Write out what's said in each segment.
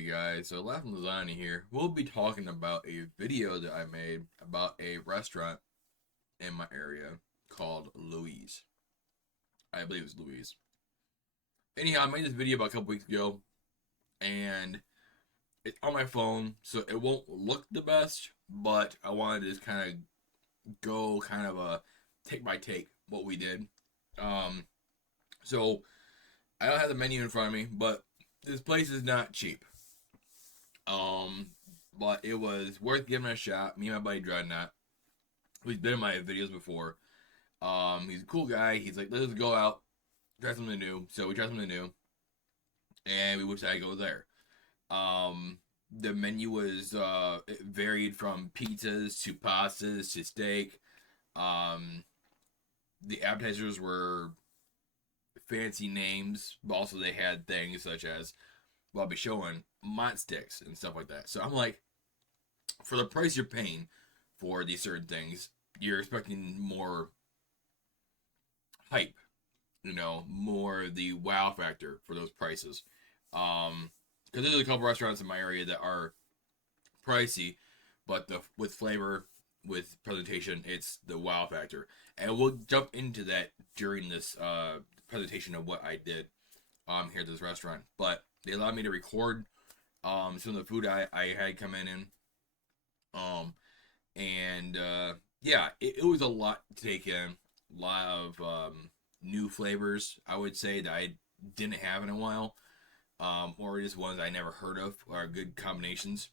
Hey guys, so Laughing Lasagna here. We'll be talking about a video that I made about a restaurant in my area called Louie's. I believe it's Louie's. Anyhow, I made this video about a couple weeks ago, and it's on my phone, so it won't look the best, but I wanted to just kind of go kind of a take by take what we did. Um, so I don't have the menu in front of me, but this place is not cheap. Um, but it was worth giving a shot. Me and my buddy Dreadnought, who's been in my videos before. He's a cool guy. He's like, let's go out, try something new. So we tried something new, and we decided to go there. The menu was it varied from pizzas to pastas to steak. Um, the appetizers were fancy names, but also they had things such as well, I'll be showing mott sticks and stuff like that. So I'm like, for the price you're paying for these certain things, you're expecting more hype, more the wow factor for those prices. Because there's a couple restaurants in my area that are pricey, but with flavor, with presentation, it's the wow factor, and we'll jump into that during this presentation of what I did here at this restaurant. But they allowed me to record some of the food I had come in. Um, and yeah, it was a lot to take in. A lot of new flavors, I would say, that I didn't have in a while, or just ones I never heard of, or good combinations.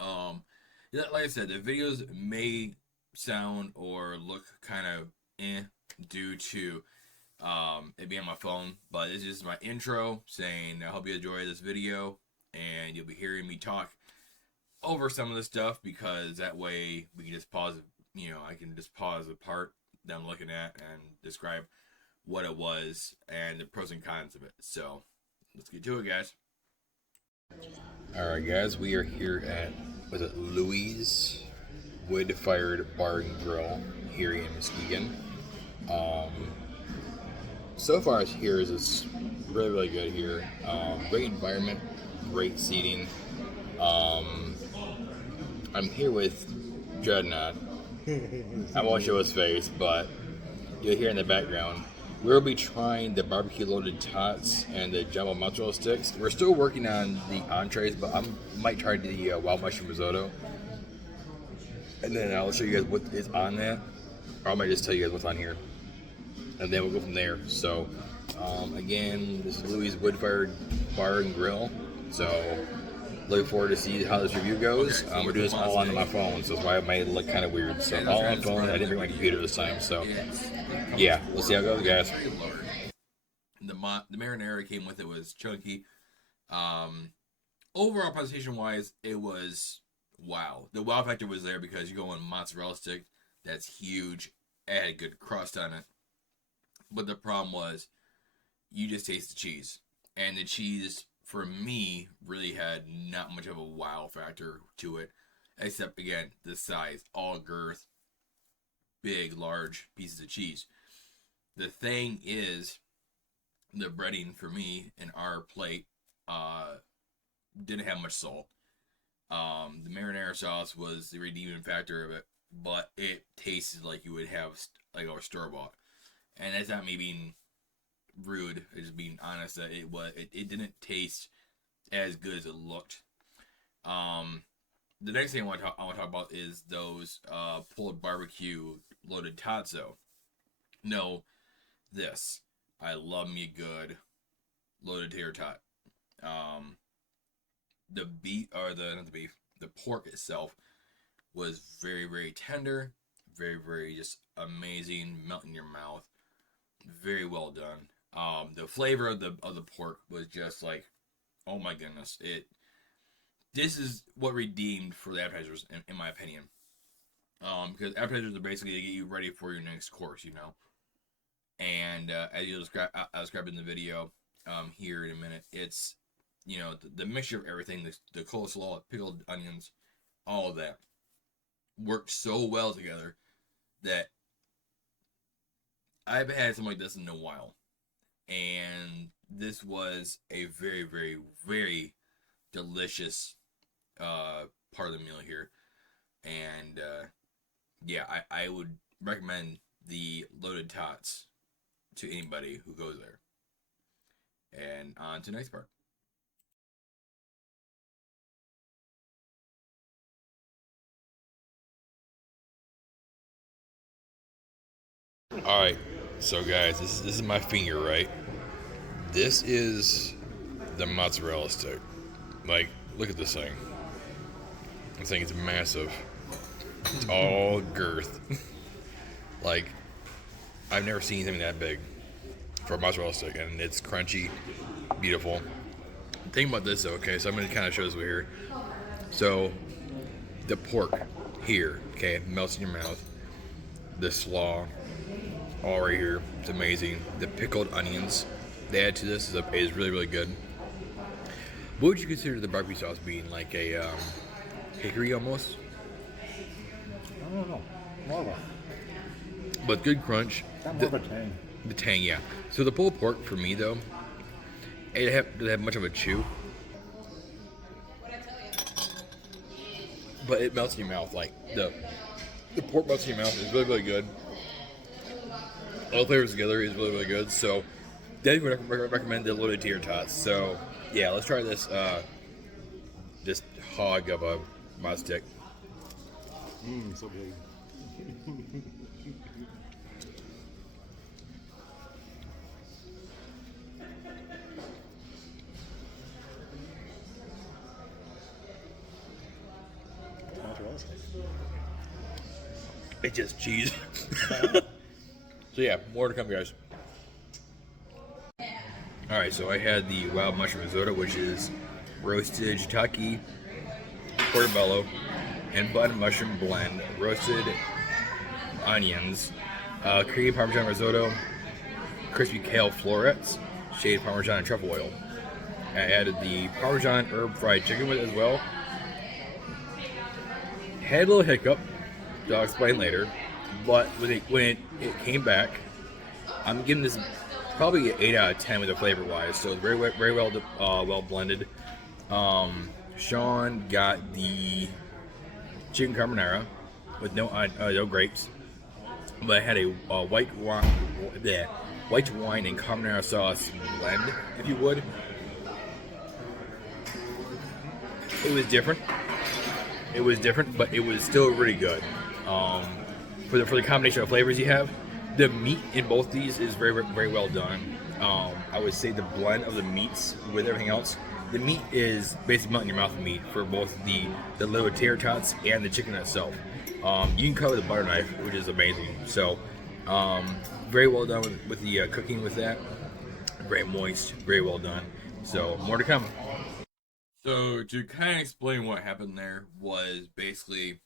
Yeah, like I said, the videos may sound or look kind of due to it being on my phone, but this is my intro saying I hope you enjoy this video, and you'll be hearing me talk over some of the stuff because that way we can just pause. I can just pause the part that I'm looking at and describe what it was and the pros and cons of it. So let's get to it, guys. All right, guys, we are here at Louie's wood-fired bar and grill here in Muskegon. Um, so far as here is it's really good here. Great environment, great seating. Um, I'm here with Dreadnought. I won't show his face, but you'll hear in the background. We'll be trying the barbecue loaded tots and the jumbo mozzarella sticks. We're still working on the entrees, but I might try the wild mushroom risotto. And then I'll show you guys what is on that. Or I might just tell you guys what's on here. And then we'll go from there. So, again, this is Louie's wood-fired bar and grill. So, looking forward to see how this review goes. We're doing this all on my phone, so that's why it might look kind of weird. So, all on my phone. I didn't bring my computer this time. So, yeah, we'll see how it goes, guys. The marinara came with it was chunky. Overall presentation wise, it was wow. The wow factor was there because you go on mozzarella stick, that's huge. It had good crust on it. But the problem was you just taste the cheese. And the cheese for me really had not much of a wow factor to it. Except again, the size, all girth, big, large pieces of cheese. The thing is, the breading for me in our plate didn't have much salt. The marinara sauce was the redeeming factor of it, but it tasted like you would have like our store bought, and that's not me being rude. It's just being honest that it didn't taste as good as it looked. The next thing I want to talk about is those pulled barbecue loaded tatzo. No, this I love me good loaded tater tot. Um, the beef or the not the beef, the pork itself was very very tender, very very just amazing, melt in your mouth, very well done. The flavor of the pork was just like, oh my goodness, this is what redeemed for the appetizers in my opinion. Because appetizers are basically to get you ready for your next course. And as you I'll describe in the video here in a minute, it's the mixture of everything, the coleslaw, pickled onions, all of that worked so well together that I haven't had something like this in a while. And this was a very, very, very delicious part of the meal here. And yeah, I would recommend the loaded tots to anybody who goes there. And on to the next part. All right, so guys, this is my finger, right? This is the mozzarella stick. Like, look at this thing. This thing is massive. It's all girth. Like, I've never seen anything that big for a mozzarella stick, and it's crunchy, beautiful. Think about this, though. Okay, so I'm gonna kind of show this over here. So, the pork here, okay, melts in your mouth. The slaw, all right here, it's amazing. The pickled onions they add to this is really really good. What would you consider the barbecue sauce being? Like a hickory almost? I don't know. More of a, But good crunch. got more of a tang. The tang, yeah. So the pulled pork for me though, doesn't have much of a chew, but it melts in your mouth. Like the pork melts in your mouth. It's really really good. All flavors together is really really good. So definitely recommend the loaded tater tots. So yeah, let's try this hog of a mod stick. So big. Mozzarella stick. It's just cheese. So yeah, more to come, guys. All right, so I had the wild mushroom risotto, which is roasted shiitake, portobello, and button mushroom blend, roasted onions, creamy Parmesan risotto, crispy kale florets, shaved Parmesan and truffle oil. I added the Parmesan herb fried chicken with it as well. Had a little hiccup, that I'll explain later, but when it came back, I'm giving this probably an 8 out of 10 with the flavor wise. So very well well blended. Sean got the chicken carbonara with no grapes, but I had a white wine and carbonara sauce blend, if you would. It was different. But it was still really good. For the combination of flavors you have, the meat in both these is very well done. I would say the blend of the meats with everything else. The meat is basically melt in your mouth meat for both the little tater tots and the chicken itself. You can cut with a butter knife, which is amazing. So, very well done with the cooking with that. Very moist, very well done. So, more to come. So to kind of explain what happened there was basically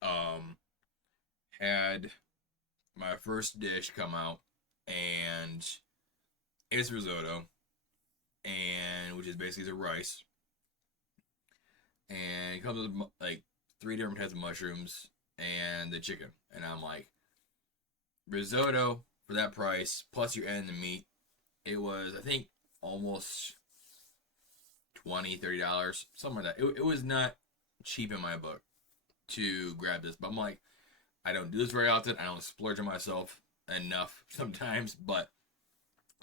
um had my first dish come out and it's risotto and which is basically the rice and it comes with like three different types of mushrooms and the chicken and I'm like risotto for that price plus you're adding the meat it was I think almost $20-$30 something like that it was not cheap in my book to grab this but I'm like I don't do this very often I don't splurge on myself enough sometimes but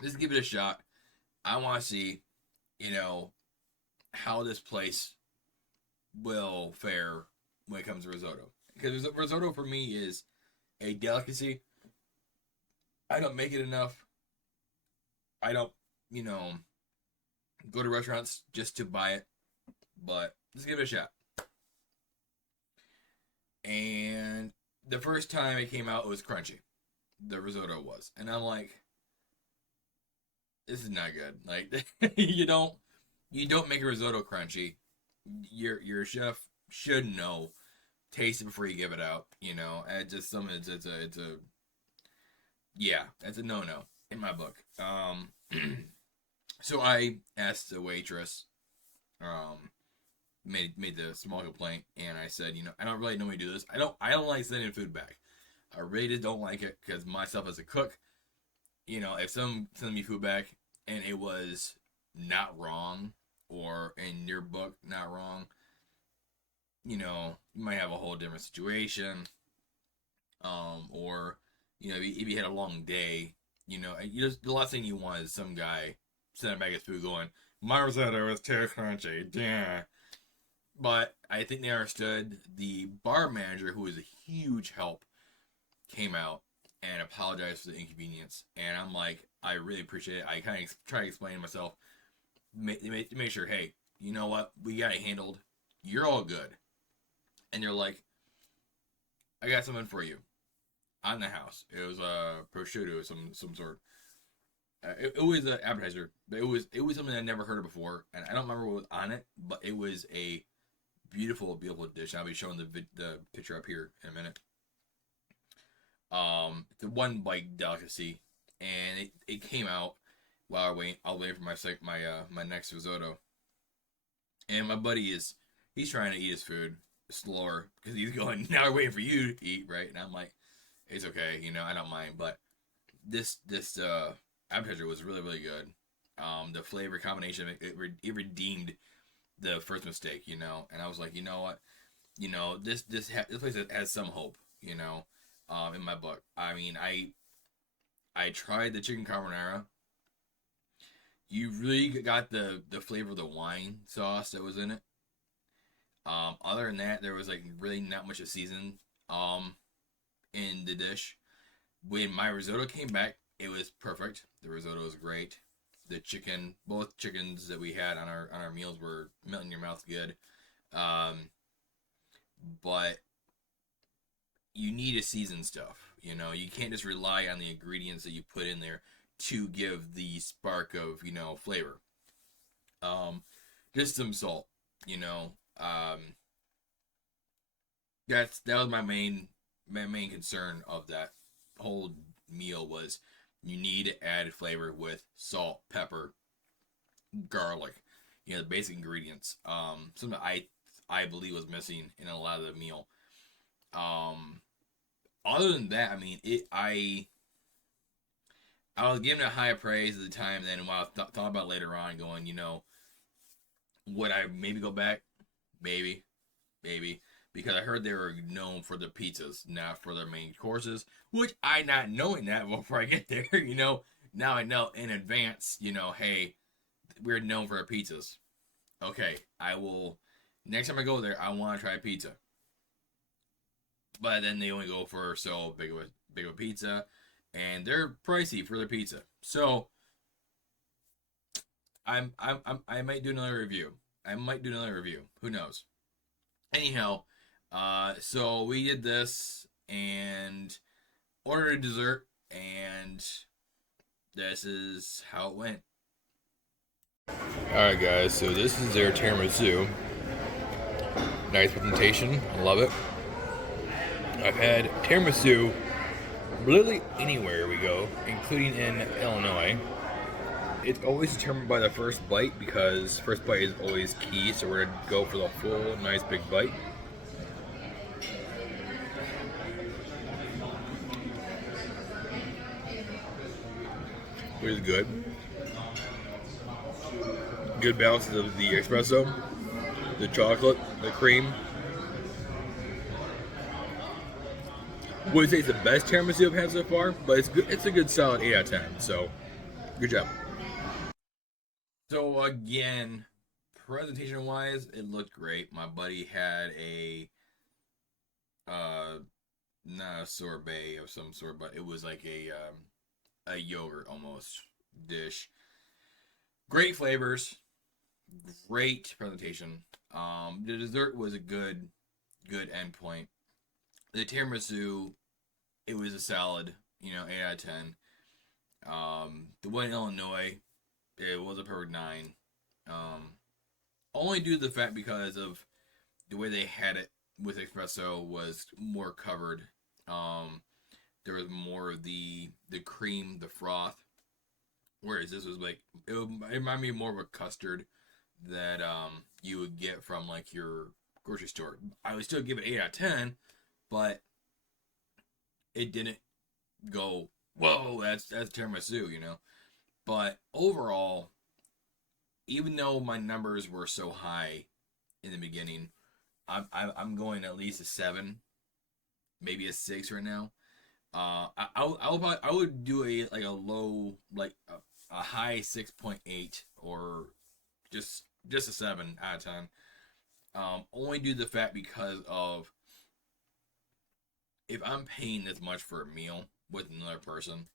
just give it a shot I want to see how this place will fare when it comes to risotto because risotto for me is a delicacy I don't make it enough I don't go to restaurants just to buy it, but just give it a shot. And the first time it came out, it was crunchy. The risotto was, and I'm like, this is not good. Like you don't make a risotto crunchy. Your chef should know. Taste it before you give it out. And just something. It's a yeah. That's a no in my book. So I asked the waitress, made the small complaint, and I said, I don't really normally do this. I don't like sending food back. I really just don't like it because myself as a cook, if someone sends me food back and it was not wrong or in your book not wrong, you know, you might have a whole different situation. Or you know, if you had a long day, you know, you just the last thing you want is some guy sitting back his food going, "My risotto was too crunchy." Yeah. But I think they understood. The bar manager, who was a huge help, came out and apologized for the inconvenience. And I'm like, I really appreciate it. I kind of try to explain to myself, make sure, hey, you know what, we got it handled. You're all good. And you're like, I got something for you on the house. It was a prosciutto of some sort. It was an appetizer, but it was something I never heard of before, and I don't remember what was on it, but it was a beautiful, beautiful dish. I'll be showing the picture up here in a minute. It's a one bite delicacy, and it came out while I was waiting for my next risotto. And my buddy he's trying to eat his food slower because he's going, now we're waiting for you to eat, right? And I'm like, it's okay, you know, I don't mind. But this appetizer was really, really good. The flavor combination, it redeemed the first mistake, you know. And I was like, you know what, you know, this place has some hope, you know. In my book, I mean, I tried the chicken carbonara. You really got the flavor of the wine sauce that was in it. Other than that, there was like really not much of season in the dish. When my risotto came back, it was perfect. The risotto was great. The chicken, both chickens that we had on our meals were melting in your mouth good. Um, but you need to season stuff. You know, you can't just rely on the ingredients that you put in there to give the spark of, you know, flavor. Um, just some salt. You know, that was my main concern of that whole meal was you need to add flavor with salt, pepper, garlic. You know, the basic ingredients. Something I believe was missing in a lot of the meal. Um, Other than that, I mean, I was giving it high praise at the time. Then while I thought about later on, going, you know, would I maybe go back? Maybe, maybe, because I heard they were known for the pizzas, not for their main courses. Which I not knowing that before I get there, you know, now I know in advance. You know, hey, we're known for our pizzas. Okay, I will. Next time I go there, I want to try pizza. But then they only go for so big of a pizza, and they're pricey for their pizza. So I might do another review. I might do another review. Who knows? Anyhow, so we did this and ordered a dessert, and this is how it went. All right, guys. So this is their tiramisu. Nice presentation. I love it. I've had tiramisu literally anywhere we go, including in Illinois. It's always determined by the first bite because first bite is always key. So we're gonna go for the full, nice big bite. Which is good. Good balance of the espresso, the chocolate, the cream. Wouldn't say it's the best tiramisu I've had so far, but it's good. It's a good solid 8 out of 10. So, good job. So again, presentation-wise, it looked great. My buddy had uh, not a sorbet of some sort, but it was like a yogurt almost dish. Great flavors, great presentation. The dessert was a good endpoint. The tiramisu, it was a solid, you know, 8 out of 10. The one in Illinois, it was a perfect 9. Only due to the fact because of the way they had it with espresso was more covered. There was more of the cream, the froth, whereas this was like it reminded me more of a custard that you would get from like your grocery store. I would still give it 8 out of 10, but it didn't go, whoa, that's tiramisu, you know. But overall, even though my numbers were so high in the beginning, I'm going at least a 7, maybe a 6 right now. I would do a low, like a high 6.8, or just a 7 out of 10. Only due to the fact because of, if I'm paying this much for a meal with another person,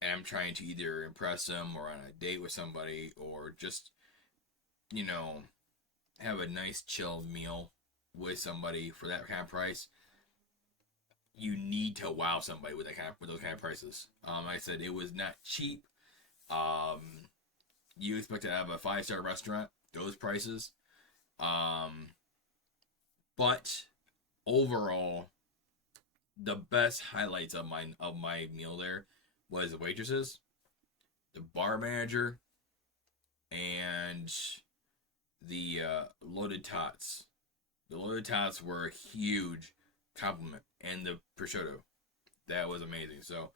and I'm trying to either impress them or on a date with somebody, or just, you know, have a nice chill meal with somebody for that kind of price, you need to wow somebody with those kind of prices. Like I said, it was not cheap. Um, you expect to have a 5-star restaurant, those prices. Um, but overall, the best highlights of my meal there was the waitresses, the bar manager, and the loaded tots. The loaded tots were a huge compliment, and the prosciutto, that was amazing. So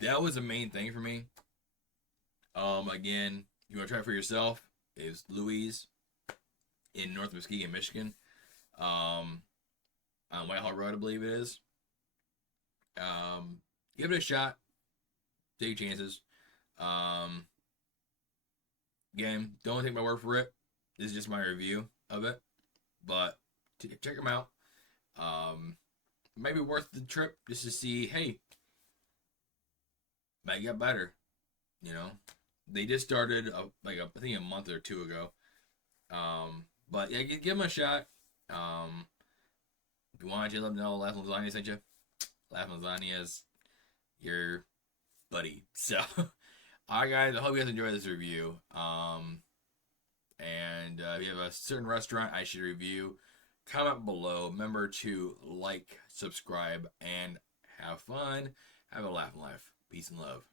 that was the main thing for me. Again, you want to try it for yourself? It's Louie's in North Muskegon, Michigan. Um, on Whitehall Road, I believe it is. Give it a shot. Take chances. Um, Again, don't take my word for it. This is just my review of it, but check them out. Maybe worth the trip just to see. Hey, might get better. You know, they just started I think a month or two ago. But yeah, give them a shot. If you want to let them know Laugh Lasagna sent you. Laugh Lasagna is your buddy. So, alright, guys. I hope you guys enjoyed this review. And if you have a certain restaurant I should review, comment below. Remember to like, subscribe, and have fun. Have a laugh and life. Peace and love.